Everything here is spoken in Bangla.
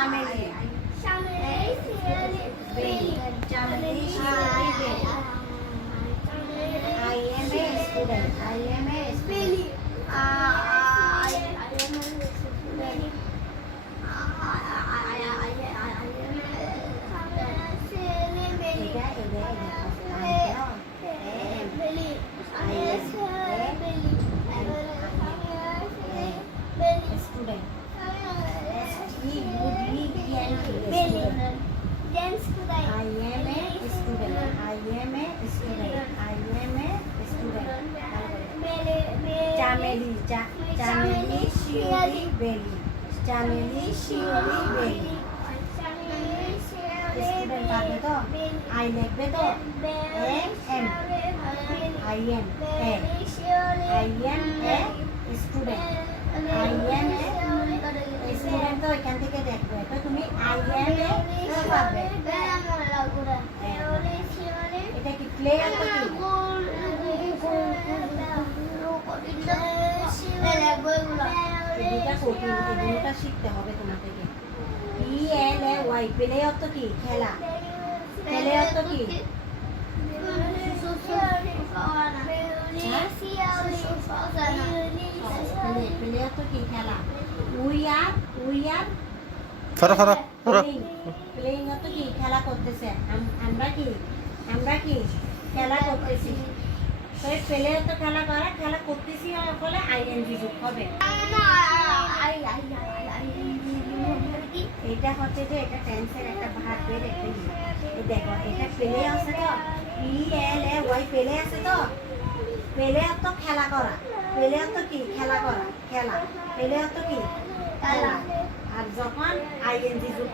চামেলি বেলি চামেলি শিউলি বেলি I am a student. I am a student. Chameli, chameli, shiuli, belly. Chameli, shiuli, belly. Student পাবে তো? I লিখবে তো? M. I am a. I am a student. I am a student তো এখান থেকে দেখবে তো তুমি I am a পাবে। এটা কি প্লে অর্থ কি? দুটা শিখতে হবে তোমাদেরকে। PLAY প্লে অর্থ কি? খেলা। প্লে অর্থ কি? প্লে অর্থ কি? খেলা। উই আর প্লেইং অর্থ কি? খেলা করতেছে। আমরা কি খেলা করতেছি। তো প্লে অর্থ খেলা করা, খেলা করতেছি বলে আইএনজি যোগ হবে। এটা হচ্ছে যে এটা টেন্সের একটা ভার্বের একটা এই দেখো এটা প্লে আছে তো PLAY প্লে আছে তো প্লে অর্থ খেলা করা। প্লে অর্থ কি? খেলা করা, খেলা। প্লে অর্থ কি? খেলা। আর যখন আইএনজি যোগ